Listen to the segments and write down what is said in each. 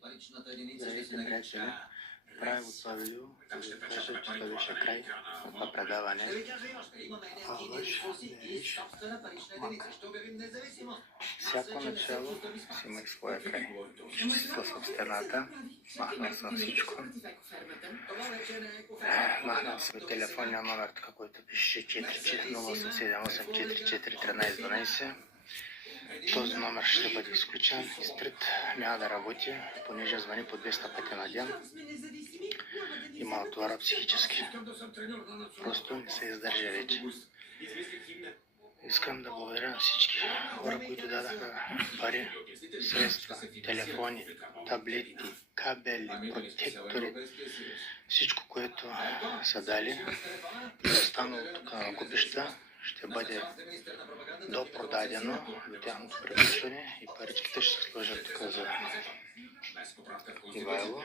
Здравейте, приятели! Правя го това видео, за да кажа, че това беше край на това предаване. Всяко начало си има и своя край. Ще си пусна стената, махнал съм всичко. Махнал съм телефонния номер, така, който пише 0878441312. Този номер ще бъде изключен, изтрит, няма да работи, понеже звъни по 200 пъти на ден и ма отваря психически. Просто не се издържа вече. Искам да благодаря на всички хора, които дадаха пари, средства, телефони, таблети, кабели, протектори, всичко, което са дали. И останало тук на купища ще бъде допродадено до тяхното приключване и паричките ще се сложат тук за Ивайло.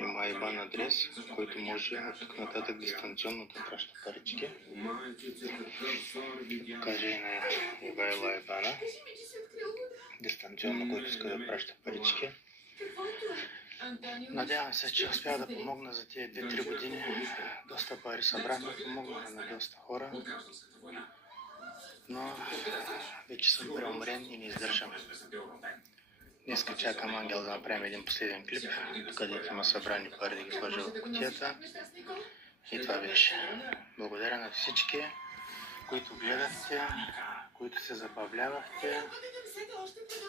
Има ИБАН адрес, който може от тук нататък дистанционно да праща парички. Покажа и на Ивайло ИБАНа. Дистанционно, който иска да праща парички. Надявам се, че успя да помогна за тези 2-3 години. Доста пари събрахме, помогнаха на доста хора. Но вече съм преумрен и не издържам. Днеска чакам Ангел да направим един последен клип, където има събрани пари да ги сложа в кутията. И това беше. Благодаря на всички, които гледахте, които се забавлявахте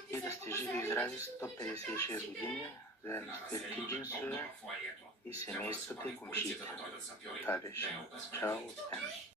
и да сте живи и здрави 156 години, заедно с тези джинсове и семействата и комшите. Това беше. Чао, успех!